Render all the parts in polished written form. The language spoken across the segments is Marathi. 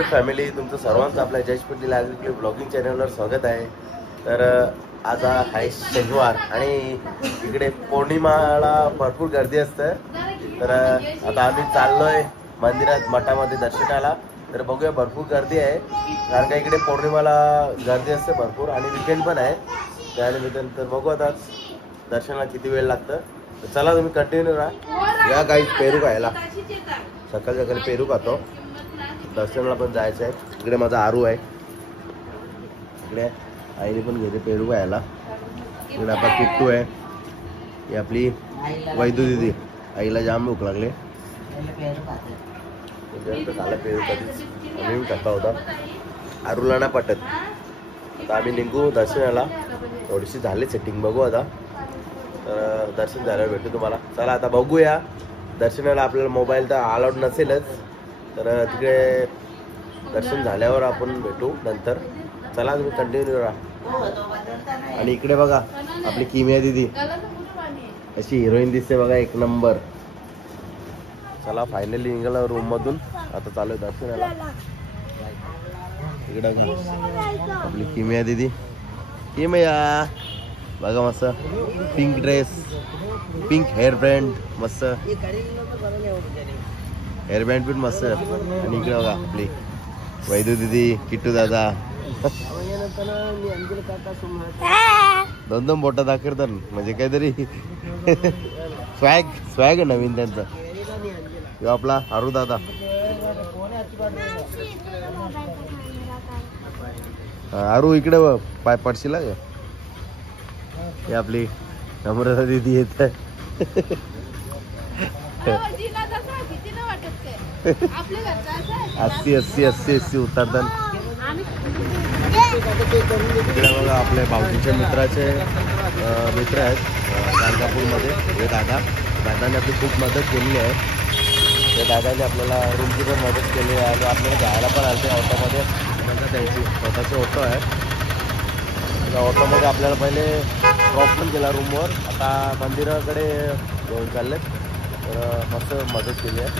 नमस्ते फॅमिली, तुमचं सर्वांचं आपल्या जयेश पटेल ॲग्रिकल्चर ब्लॉगिंग चॅनलवर स्वागत आहे. तर आज आहे शनिवार आणि इकडे पौर्णिमाला भरपूर गर्दी असते. तर आता आम्ही चाललोय मंदिरात मठामध्ये दर्शनाला. तर बघूया, भरपूर गर्दी आहे कारण का इकडे पौर्णिमाला गर्दी असते भरपूर आणि विकेंड पण आहे त्यानिमित्तानं. तर बघू आता दर्शनाला किती वेळ लागतं. तर चला तुम्ही कंटिन्यू राहा. या काही पेरू खायला सकाळी सकाळी पेरू खातो. दर्शनाला पण जायचं आहे. इकडे माझा आरू आहे, इकडे आईने पण घेते पेरू खायला. इकडे आपला किट्टू आहे, ही आपली वैदू दिदी. आईला जाम भूक लागले, झाला पेरू कधीच आम्ही खाता होता. आरूला ना पटत. आता आम्ही निघू दर्शनाला. थोडीशी झाली सेटिंग, बघू आता. तर दर्शन झाल्यावर भेटू तुम्हाला. चला आता बघूया. दर्शनाला आपल्याला मोबाईल तर अलाउड नसेलच, तर तिकडे दर्शन झाल्यावर आपण भेटू नंतर. चला तुम्ही कंटिन्यू राहा. आणि इकडे बघा आपली किमिया दिदी, अशी हिरोईन दिसते बघा, एक नंबर. चला फायनली निघाला रूम मधून. आता चालू आहे दर्शनाला. इकडे आपली किमिया दिदी, किमिया बघा मस्त pink dress, pink hair band, मस्त हेअर बँड पण मस्त. आणि इकडे बघा आपली वैदू दिदी, किट्टू दादा. दोन दोन बोटा दाखवतात म्हणजे काहीतरी स्वॅग स्वॅग नवीन त्यांचा. किंवा आपला हारू दादा, आरू इकडे पाय पडशील का. हे आपली नम्रता दिदी येत आहे. अस्सी अस्सी अस्सी अस्सी उतरतात. इकडे बघा आपले भाऊजीच्या मित्राचे मित्र आहेत गाणगापूरमध्ये. हे दादाने आपली खूप मदत केलेली आहे. त्या दादाने आपल्याला रूमची पण मदत केली आहे आणि आपल्याला जायला पण आलं. त्या ऑटोमध्ये त्यांची स्वतःची ऑटो आहे. त्या ऑटोमध्ये आपल्याला पहिले ड्रॉप पण केला रूमवर. आता मंदिराकडे घेऊन चालले. तर मस्त मदत केली आहे.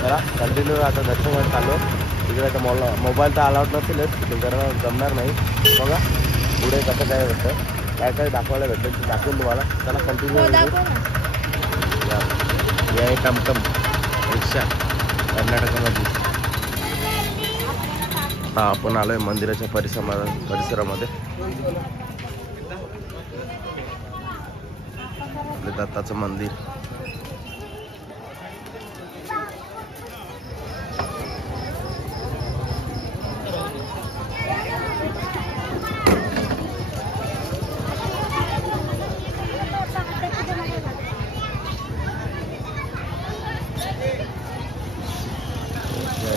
चला कंटिन्यू आता दर्शनात चाललो. तिकडे आता मोबाईल तर अलाउड नसेलच, तिथे करायला जमणार नाही. बघा पुढे कसं काय भेटतं, काय काय दाखवायला भेटतं ते दाखवून तुम्हाला. चला कंटिन्यू. या आहे टमटम रिक्षा कर्नाटकामध्ये. हा आपण आलोय मंदिराच्या परिसरामध्ये. आपले दत्ताचं मंदिर.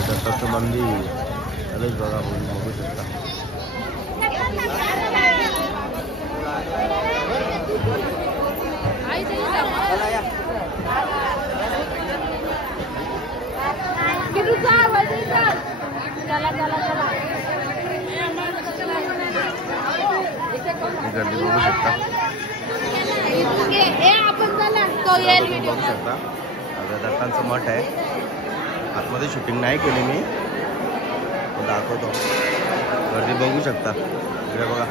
दत्ताचं मंदिर आलेच बघा, आपण बघू शकता. गर्दी बघू शकता. बघू शकता दत्तांचं मठ आहे. आतमध्ये शूटिंग नाही केली मी, दाखवतो. गर्दी बघू शकता. इकडे बघा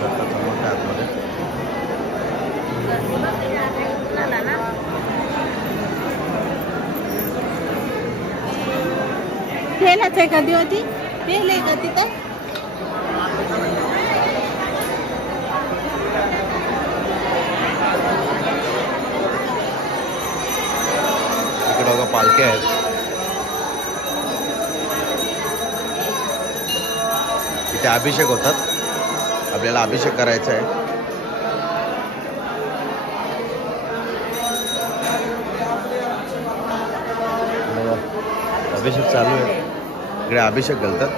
दत्ताचं मठ आहे आतमध्ये. फेलच आहे कधी होती, फेल आहे का तिथं. इकडे बघा पालख्या आहेत. इथे अभिषेक होतात. आपल्याला अभिषेक करायचा आहे. अभिषेक चालू आहे. इकडे अभिषेक घालतात.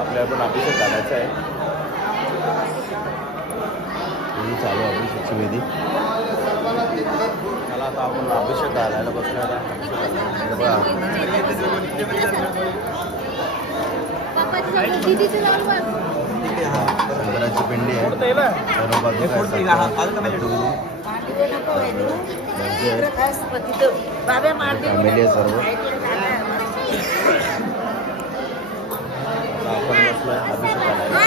आपल्याला पण अभिषेक घालायचा आहे. चालू अभिषेकची विधी. मला आता आपण अभिषेक घालायला बसणार आहे. दीदीचं नाव संत्र्याची पिंडी आहे सर्व बाजूला फॅमिली आहे सर्व. आपण बसलोय अभिषेकाला.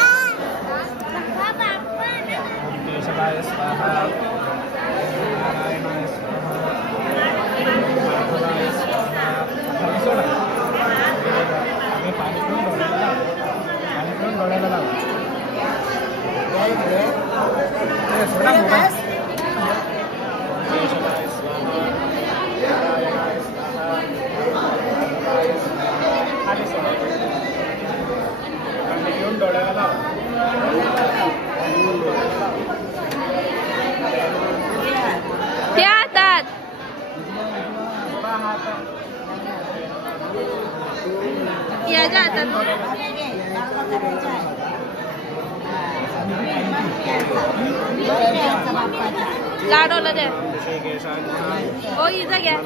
त्या हातात याच्या हातात लाडवलं दे. हो इजा घ्या.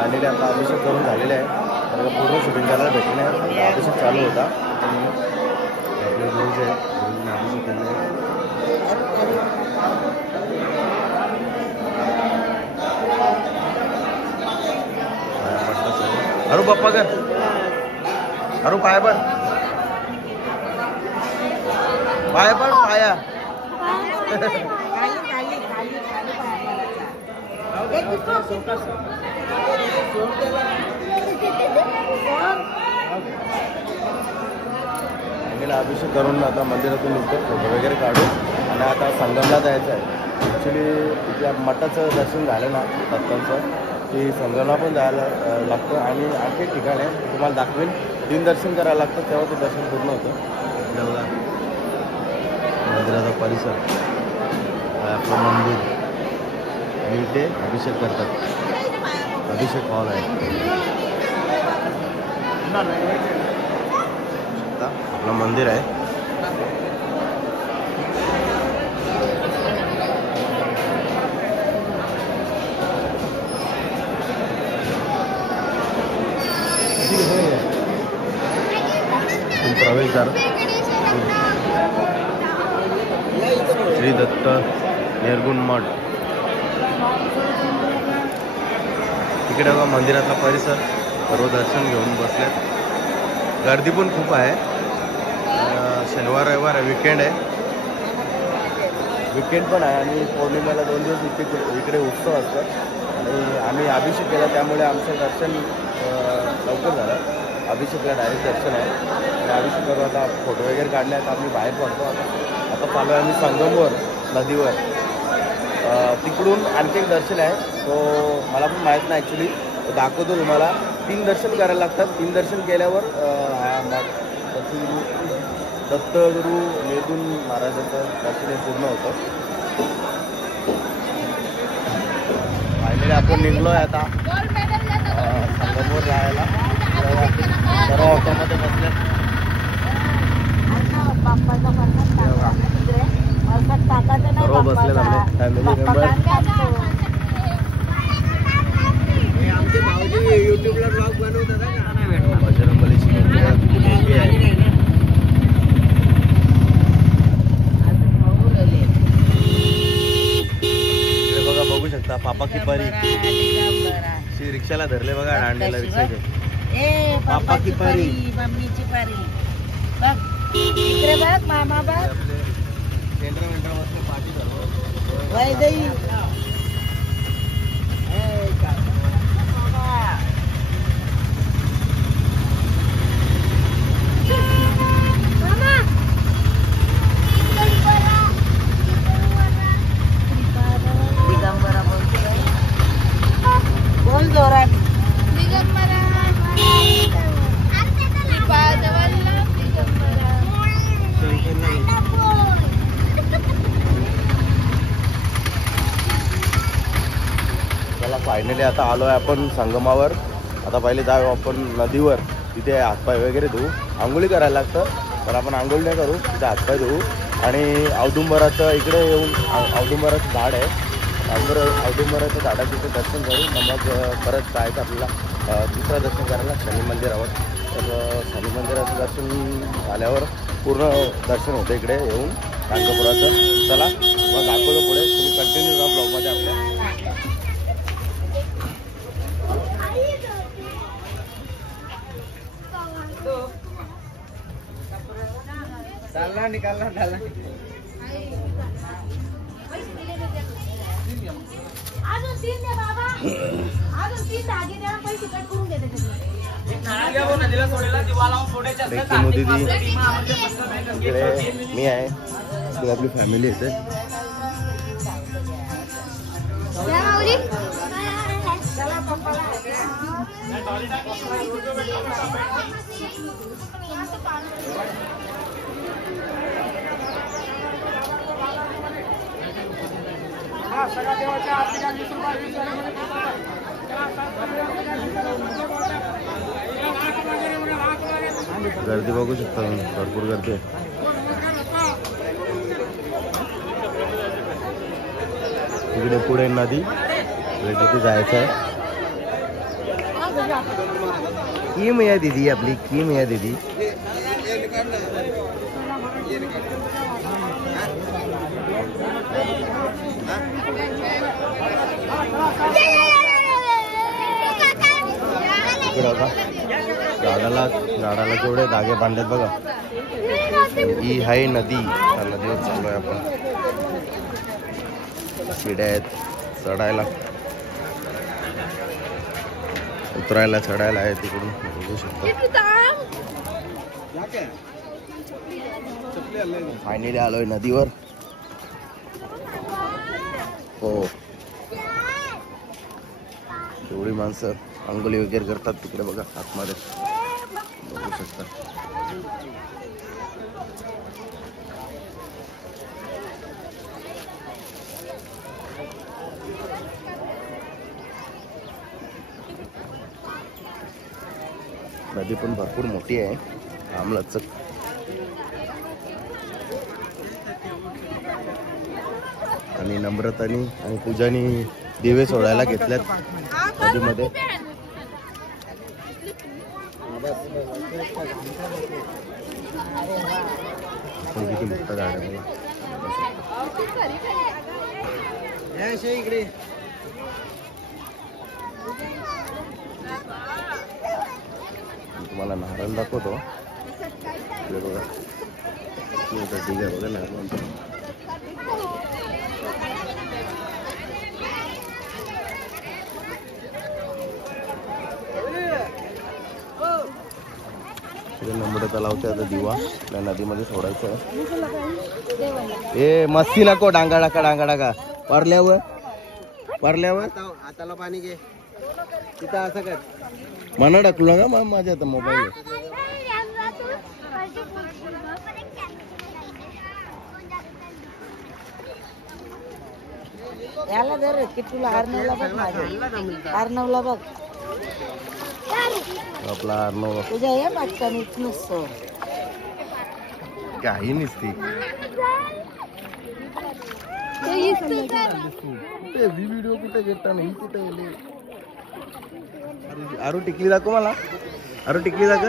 आलेले आता अभिषेक करून झालेले आहे. तर पूर्ण शूटिंग करायला भेटले नाही. आता अभिषेक चालू होता. आपले गुरुज आहेत, गुरुजीने अभिषेक केले. अरू पप्पा कर, अरू पाय पण पाया पण पाया. अभिषेक करून आता मंदिरातून निघतो, फोटो वगैरे काढू आणि आता संगमला जायचं आहे. ॲक्च्युली इथल्या मठाचं दर्शन झालं ना दत्तांचं, की संगमला पण जायला लागतं आणि आणखी ठिकाण आहे तुम्हाला दाखवेन. 3 दर्शन करायला लागतं तेव्हा ते दर्शन पूर्ण होतं. बघा मंदिराचा परिसर, आपलं मंदिर आणि इथे अभिषेक करतात. अभिषेक हॉल आहे. आपलं मंदिर आहे. प्रवेशद्वार श्री दत्त निर्गुण मठ. तिकडे बघा मंदिरातला परिसर, सर्व दर्शन घेऊन बसलेत. गर्दी पण खूप आहे. शनिवार रविवार आहे, विकेंड आहे. विकेंड पण आहे आणि पौर्णिमेला 2 दिवस इकडे उत्सव असतात. आणि आम्ही अभिषेक केला त्यामुळे आमचं दर्शन लवकर झालं. अभिषेकला डायरेक्ट दर्शन आहे आणि अभिषेक करू. आता फोटो वगैरे काढले आहेत. आम्ही बाहेर पडतो. आता चालू आहे आम्ही संगमवर, नदीवर. तिकडून आणखी एक दर्शन आहे, तो मला पण माहीत नाही ॲक्च्युली, तो दाखवतो तुम्हाला. 3 दर्शन करायला लागतात. 3 दर्शन केल्यावर दत्तगुरू निर्गुण महाराजाचं दर्शन पूर्ण होतं. फायनली आपण निघलो आहे आता संगमवर जायला. सर्व ऑटोमध्ये बसले. सर्व बसले आपले फॅमिली मेंबर. युट्यूबला ब्लॉग बनवतात ना, बजरंगबलीची मूर्ती आहे. इकडे बघा, बघू शकता पापा की परी रिक्षाला धरले बघा, दांडेला रिक्षाचे. पापा की परी, मम्मीची परी बघ. इकडे बघ मामा बघ. सेंटर बसले पाठी सर्व. वैदई चला फायनली आता आलो आहे आपण संगमावर. आता पहिले जाऊ आपण नदीवर, तिथे हातपाय वगैरे धुवू. आंघोळी करायला लागतं तर आपण आंघोळी नाही करू, तिथे हातपाय धुवू. आणि औदुंबराचं इकडे येऊन औदुंबराचं झाड आहे, औदुंबराच्या झाडाचं तिथे दर्शन करू. मग परत जायचं आपल्याला दुसरं दर्शन करायला शनी मंदिरावर. तर शनी मंदिराचं दर्शन झाल्यावर पूर्ण दर्शन होतं इकडे येऊन गाणगापुराचं. चला मग दाखवतो पुढे, तुम्ही कंटिन्यू राहा ब्लॉगमध्ये आपल्या. निकालना अजून 3 दे बाबा, अजून 3 धागे द्या, पैसे कट करून देते. मोदी इकडे मी आहे, आपली फॅमिली येते. गर्दी बघू शकता, भरपूर गर्दी आहे. इकडे पुढे नदी, तिथे जायचं आहे. किम या दीदी आपली, किम या दीदी. झाडाला केवढे धागे बांधलेत बघा. ही आहे नदी, त्या नदीवर चालू आहे आपण. शिड्या आहेत चढायला, उतरायला, चढायला आहे तिकडून बघू शकतो. फायनली आलोय नदीवर. हो, एवढी माणसं अंघोळी वगैरे करतात तिकडे बघा आतमध्ये, बघू शकता. नदी पण भरपूर मोठी आहे, आमलचक. आणि नम्रतानी आणि पूजानी दिवे सोडायला घेतल्यात नदीमध्ये. किती मोठं झाड आहे बघा. इकडे तुम्हाला नारळ दाखवतो. इकडे बघा ठीक आहे बघा नारळ. नम्रता लावते आता दिवा, त्या नदीमध्ये सोडायचं आहे. ए मस्ती नको, डांगा डाका परल्यावर हाताला पाणी घे तिथं असं कर. मना टाकलो का मग माझ्या आता मोबाईल. याला जर किटूला अर्णवला बघ, अर्णवला बघ आपला अर्णव. तुझ्या हे पटकनीच नसतो काही नसती. व्हिडिओ कुठे घेता नाही, कुठे गेले. आरू टिकली दाखव मला, आरू टिकली दाखव.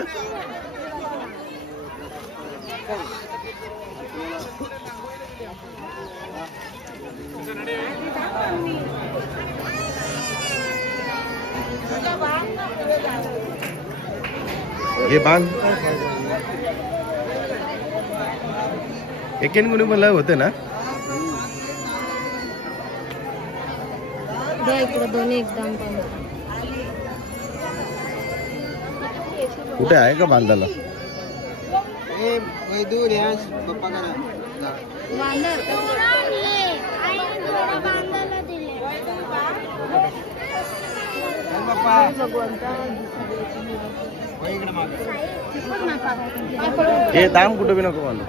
हे बांग एकेन कोणी मला होते ना. दोन्ही एकदम कुठे आहे का बांधायला. हे दाम कुठं बी नको बांधू.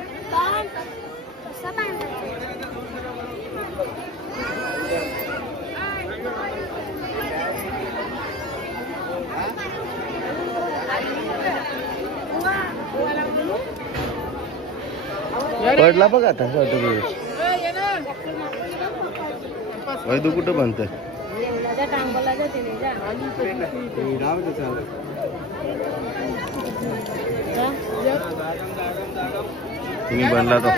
पडला बघ आता वैदू कुठं बनतंय तुम्ही बनला तो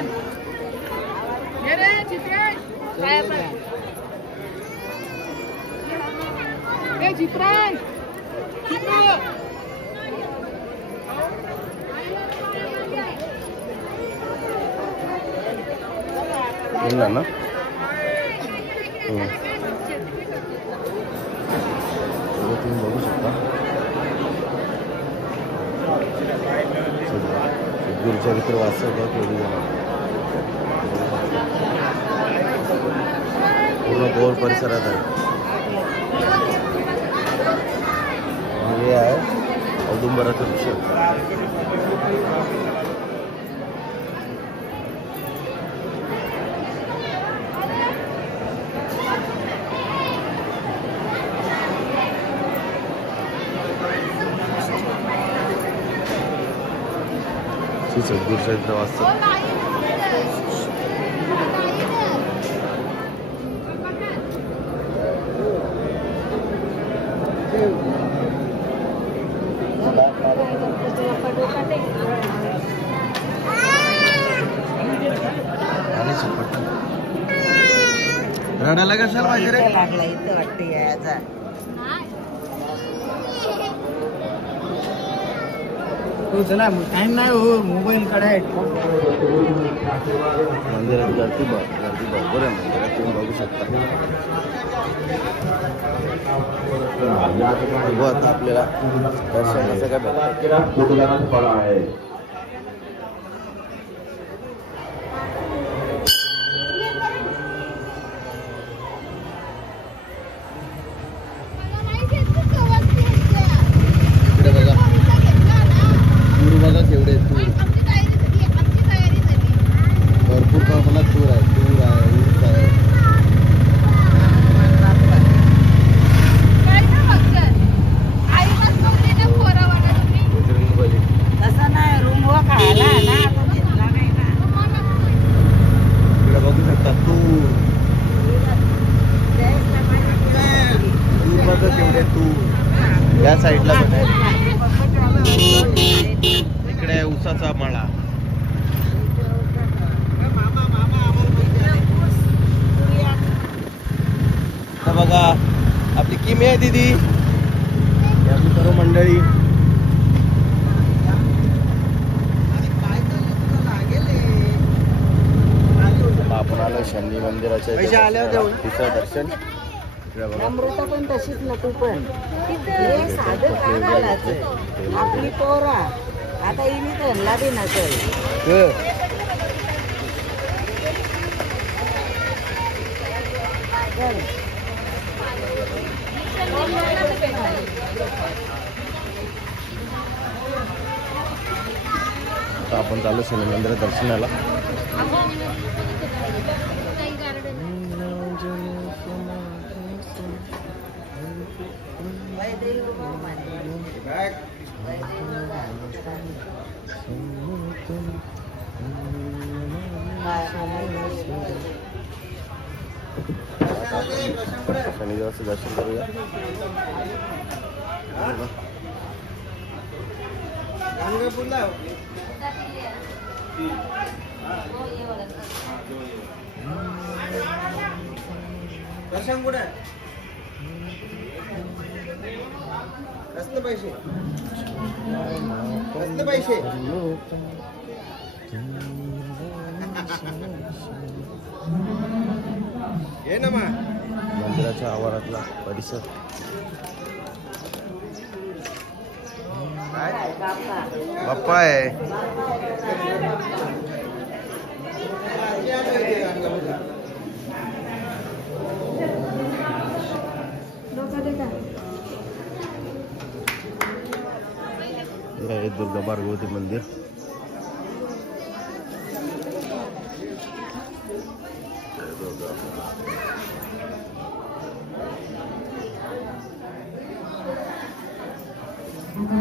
बनला ना तुम्ही बघू शकता गुरुचरित्र वाचव पूर्ण गोल परिसरात आहे हे आहे औदुंबराचं विषय सद्गुरुचरित्र वाचतो रडायला कशाला पाहिजे रे लागला इथं वाटते याचा चला टाइम नाही हो मोबाईल कडे मंदिरात गर्दी भरपूर आहे मंदिरात तुम्ही बघू शकता आपल्याला दर्शनाचं काय भेटतं भरपूर प्रमाणात टूर आहे ऊस आहे तसं नाही रूम व खायला ना इकडे बघू शकता तूर केवढे तूर या साईडला इकडे ऊसाचा मळा बघा आपली किमी आहे दीदी आपली सर्व मंडळी आपण आलो शनी मंदिराच्या तिसरं दर्शन अमृता पण तशीच ना तू पण साधं का घालायचं आपली पोरा आता हिने त्यांना बी नसेल आता आपण चालू शनी मंदिरात दर्शनाला शनिदेवाचं दर्शन करूया दर्शन कुठे कसले पैसे ये ना मंदिराच्या आवारातला परिसर बाप्पा आहे दुर्गा पार्वती मंदिर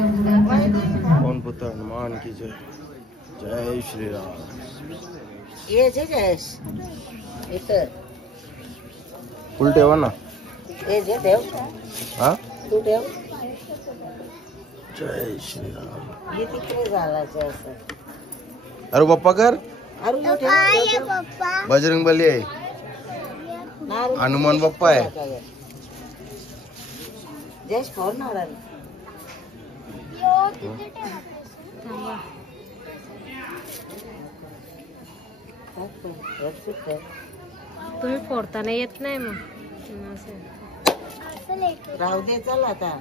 कौन पुत्र हनुमान की जय। जय श्रीराम. ये जे जयेश इथं फुल ठेवा ना. ये जे ठेव हा. तू ठेव. जय श्रीराम. हे तिकडे घालायचं असं. अरे पप्पा कर. अरे ठेव, ठेव, ठेव. बजरंग बली आहे. नारळ. हनुमान बाप्पा आहे. जयेश फोन नारळ. तुम्ही फोडताना येत नाही मग राहू दे चल आता.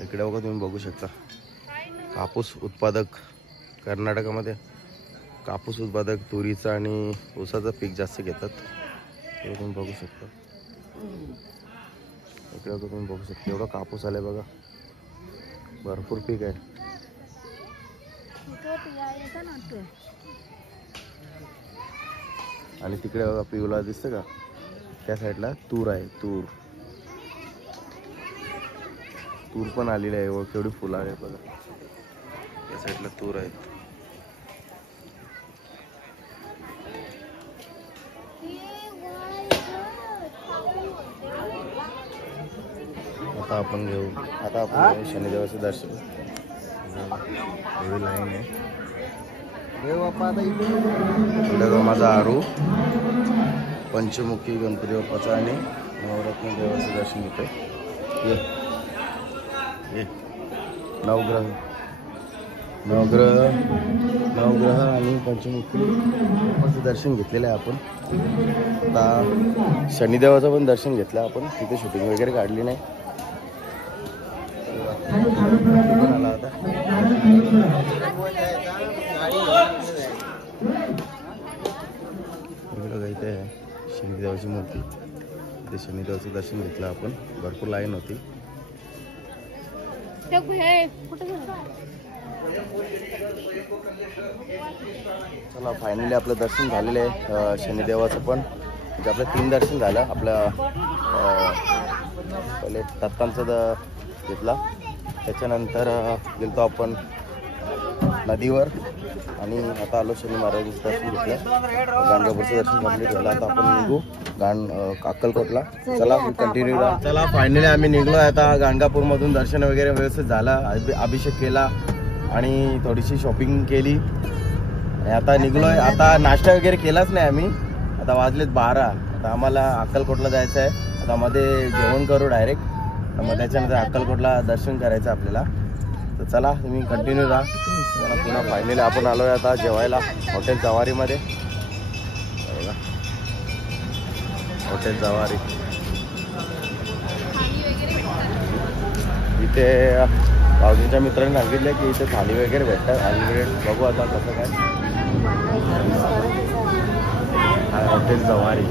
इकडे बघा तुम्ही बघू शकता कापूस उत्पादक कर्नाटकामध्ये कापूस उत्पादक तुरीचं आणि ऊसाचं पीक जास्त घेतात. हे तुम्ही बघू शकता. इकडे बघा तुम्ही बघू शकता एवढं कापूस आलाय बघा. भरपूर पीक आहे. आणि तिकडे बघा पिवला दिसतं का त्या साईडला तूर आहे. तूर पण आलेली आहे. केवढी फुलं आहे बघा. त्या साईडला तूर आहेत. आता आपण घेऊ शनिदेवाचं दर्शन. एवढी लाईन आहे. इकडे माझा आरू पंचमुखी गणपती बाप्पाचा आणि नवरत्न देवाचं दर्शन घेतोय. ये नवग्रह आणि पंचमुखी बाप्पाचं दर्शन घेतलेलं आहे आपण. आता शनिदेवाचं पण दर्शन घेतलं आपण. तिथे शूटिंग वगैरे काढली नाही. आला आता इथे शनिदेवाची मूर्ती. इथे शनिदेवाचं दर्शन घेतलं आपण. भरपूर लाईन होती. चला फायनली आपलं दर्शन झालेलं आहे शनिदेवाचं पण. म्हणजे आपलं 3 दर्शन झालं. आपलं पहिले दत्तांचं घेतला. त्याच्यानंतर गेलतो आपण नदीवर आणि आता आलो शनी महाराजांचं दर्शन घेतलं. गाणगापूरचं दर्शन कंप्लीट झालं. आता आपण निघू अक्कलकोटला. चला कंटिन्यू राहा. चला फायनली आम्ही निघलो. आता गाणगापूरमधून दर्शन वगैरे व्यवस्थित झालं. अभिषेक केला आणि थोडीशी शॉपिंग केली आणि आता निघलोय. आता नाश्ता वगैरे केलाच नाही आम्ही. आता वाजलेत 12. आता आम्हाला अक्कलकोटला जायचं आहे. आता मध्ये जेवण करू डायरेक्ट. मग त्याच्यानंतर अक्कलकोटला दर्शन करायचं आपल्याला. तर चला तुम्ही कंटिन्यू राहा. चला पुन्हा फायनली आपण आलोय आता जेवायला हॉटेल जवारीमध्ये. हॉटेल जवारी इथे भाऊजींच्या मित्रांनी सांगितलं की इथे थाली वगैरे भेटतात. अनलिमिटेड. बघू आता कसं काय. हॉटेल जवारी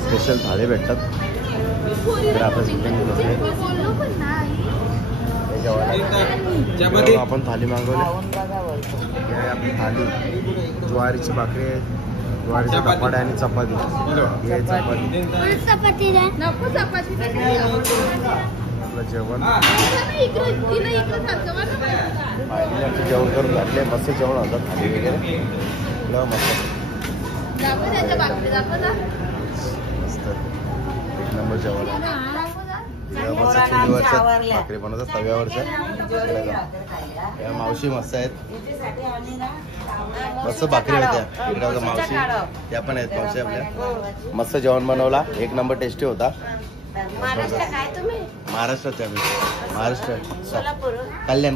स्पेशल थाली भेटतात. इकडे आपल्या शूटिंग बसले. आपण थाली मागवली. आपली थाली ज्वारीची भाकरी, ज्वारीचे धपाटे आणि चपाती. हे चपाती आपलं जेवण. फायनली जेवण करून घातले. मस्त जेवण होतं. थाली वगैरे मस्त मस्त एक नंबर जेवण. चुलीवरच्या भाकरी बनवतात तव्यावरच्या. या मावशी मस्त आहेत. मस्त भाकरी होत्या. इकडे मावशी त्या पण आहेत. मावशी आपल्या मस्त जेवण बनवला. एक नंबर टेस्टी होता. महाराष्ट्राच्या महाराष्ट्र कल्याण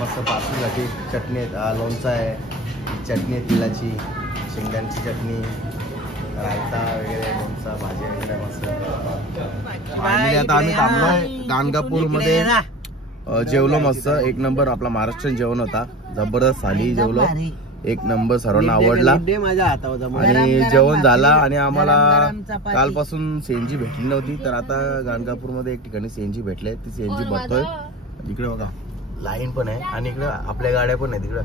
मस्त पासूसाठी चटणी आहेत. लोणचं आहे. चटणी आहे तिलाची, शेंगदाण्याची चटणी, रायता वगैरे, लोणचा, भाजी वगैरे मस्त. फायनली आता आम्ही थांबलोय गाणगापूरमध्ये. जेवलो मस्त. एक नंबर आपला महाराष्ट्रीयन जेवण होता. जबरदस्त थाली जेवलो. एक नंबर. सर्वांना आवडला आणि जेवण झाला. आणि आम्हाला कालपासून सीएनजी भेटली नव्हती. तर आता गाणगापूरमध्ये एक ठिकाणी सीएनजी भेटले. ती सीएनजी भरतोय. इकडे बघा लाईन पण आहे. आणि इकडे आपल्या गाड्या पण आहेत. इकडे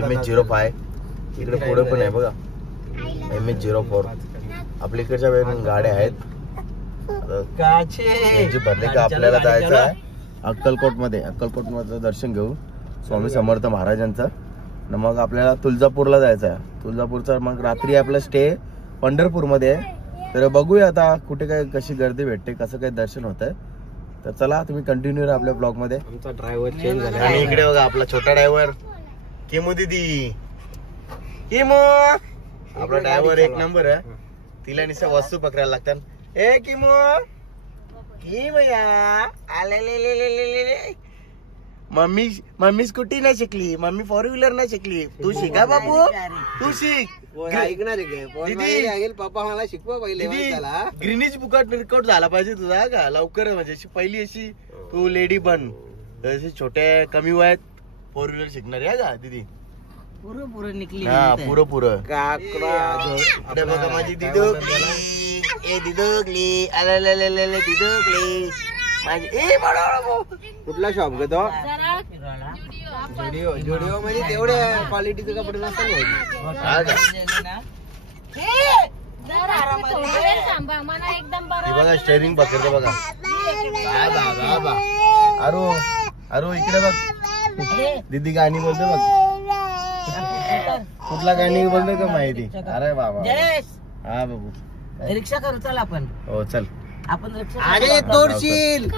MH-05 इकडे पुढे पण आहे बघा. MH-04 आपल्या इकडच्या गाड्या आहेत. यांची भरली का आपल्याला जायचं आहे अक्कलकोट मध्ये दर्शन घेऊ स्वामी समर्थ महाराजांचं. मग आपल्याला तुळजापूरला जायचं आहे. तुळजापूरचा मग रात्री आपला स्टे पंढरपूर मध्ये आहे. तर बघूया आता कुठे काय कशी गर्दी भेटते, कसं काय दर्शन होत आहे. तर चला तुम्ही कंटिन्यू राहा आपल्या ब्लॉग मध्ये. आमचा ड्रायव्हर चेंज झाला. आणि इकडे बघा आपला छोटा ड्रायव्हर किमू दीदी. किमू आपला ड्रायव्हर एक नंबर आहे. तिला निश्चित वस्तू पकडायला लागतात. ए किमू किमया आले. मम्मी स्कूटी नाही शिकली, मम्मी 4 व्हीलर नाही शिकली. तू शिका बाबू, तू शिक. ऐकणार आहे पप्पा मला शिकवा पहिले. ग्रीनिज बुकात रिकॉर्ड झाला पाहिजे तुझा का लवकर. म्हणजे पहिली अशी तू लेडी बन. अशी छोट्या कमी वयात 4 व्हीलर शिकणार आहे का दीदी. पुरं निघली. हा पुरं इकडे बघा माझी दिदोकली. दिदोकली माझी. कुठला शॉप घेतो. जरा जुडिओ मध्ये तेवढ्या क्वालिटीचे कपडे नसतात. जरा तुम्ही थोडा वेळ थांबा. मला एकदम बरोबर बघा स्टेअरिंग पकडतो बघा. अरो इकडे बघ. दीदी गाणी बोलते बघ. कुठला गाणी बोलते का माहिती. अरे बाबा हा बाबू रिक्षा करू चल आपण. हो चल आपण रिक्षा. अरे तोडशील.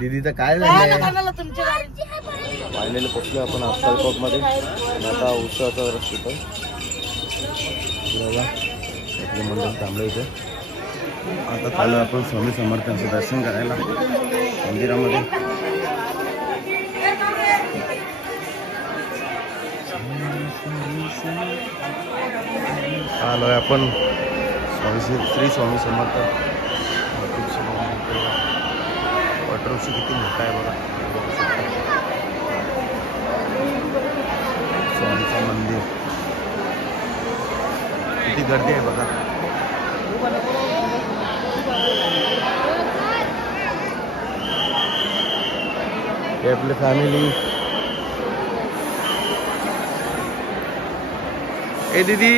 दीदीचं काय झालंय. तुमच्या गाडी फायनली पोचलो आपण अक्कलकोट मध्ये. आता उत्सवाचा रस्ता पण आपले मंडळ थांबलं इथे. आता चालू आपण स्वामी समर्थांचं दर्शन करायला मंदिरामध्ये. आलोय आपण श्री स्वामी समर्थ वटवृक्ष किती मोठा आहे बघा. स्वामीचं मंदिर किती गर्दी आहे बघा. हे आपली फॅमिली. ए दीदी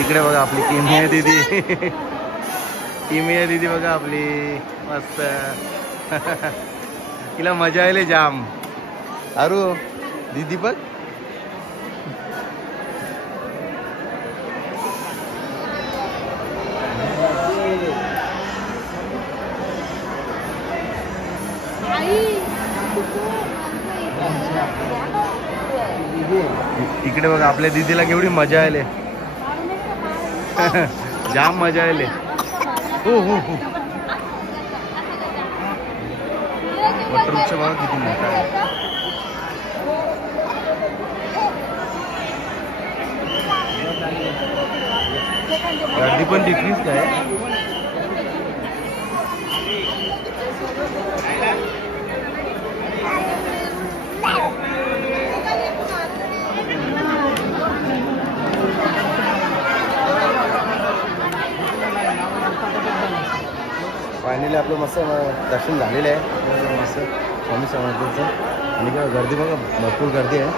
इकडे बघा आपली किमी आहे दीदी. किमी आहे दीदी बघा आपली मस्त. तिला मजा आली जाम. अरू दीदी बघ. इकडे बघा आपल्या दीदीला केवढी मजा आली. जाम मजा आली. वटवृक्ष बघा किती मोठा आहे. गर्दी पण तिथलीच काय. फायनली आपलं मस्त दर्शन झालेलं आहे मस्त स्वामी समर्थांचं. आणि गर्दी बघा भरपूर गर्दी आहे.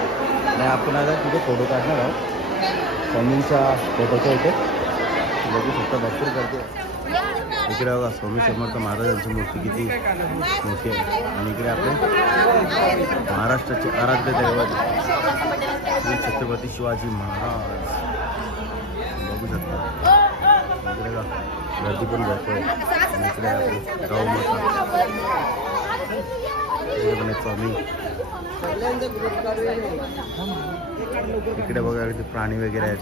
आणि आपण आता तिथे फोटो काढणार आहोत स्वामींच्या फोटोच्या इथे. बघू शकता भरपूर गर्दी आहे. इकडे बघा स्वामी समर्थ महाराजांची मूर्ती किती मोठी आहे. आणि इकडे आपले महाराष्ट्राचे आराध्य दैवत श्री छत्रपती शिवाजी महाराज बघू शकता. इकडे गर्दी पण भरपूर आहे. आणि इकडे आपले गाव माता स्वामी. इकडे बघा इथे प्राणी वगैरे आहेत.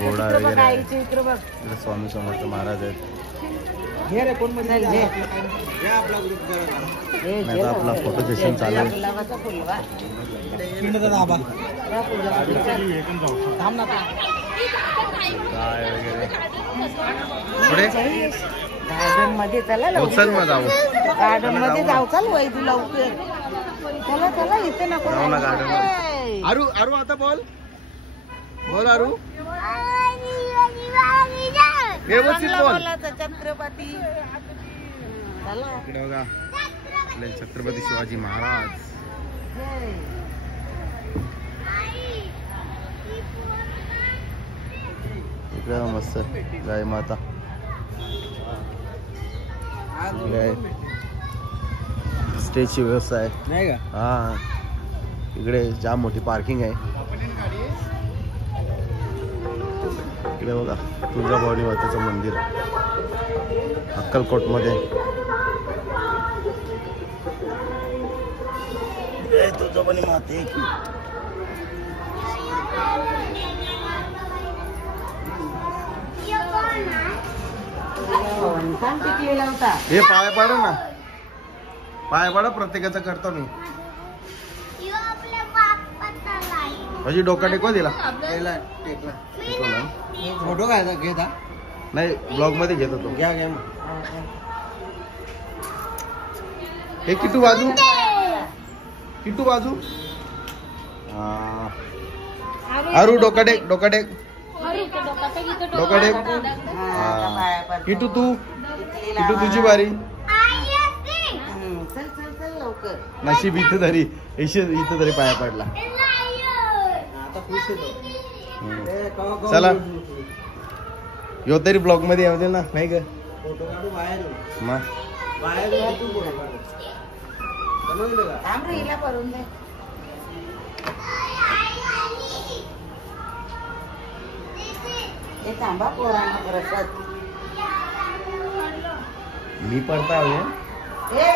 घोडा वगैरे आहे. इकडे स्वामी समर्थ महाराज आहेत. आपला फोटो सेशन चालू आहे. काय वगैरे पुढे गार्डन मध्ये चला चल मग जाऊ. गार्डन मध्ये जाऊ. चल वय तू लवकर. चला चला इथे नको जाऊ ना गार्डन मध्ये. अरू आता बोल अरू व्यवस्थित बोल. छत्रपती. इकडे बघा आपले छत्रपती शिवाजी महाराज. इकडे मस्त गाय माता गाय स्टेजची व्यवस्था आहे नाही का? हा इकडे जाम मोठी पार्किंग आहे इकडे बघा तुळजाभवानी मातेचं मंदिर अक्कलकोटमध्ये तुळजाभवानी माते की सांग टिकलेला होता. हे पाय पाडा ना पाय पाडा प्रत्येकाचा करतो मी म्हणजे डोका टेकवा दिला फोटो काय घेता? नाही ब्लॉग मध्ये घेत होतो घ्या घ्या. हे किटू बाजू किटू बाजू अरू डोका टेक डोका टेक डोका टेक किटू तू किटू तुझी बारी चल चल चल लवकर. नशीब इथं तरी इथं तरी पाया पडला आता खुश येतो. चला यो तरी ब्लॉग मध्ये येऊ दे ना नाही का फोटो काढू बाहेर मग बाहेर तू समजलं का? थांब रे, हिला भरून दे. हे थांबा पोरांना प्रसाद. मी पडता हे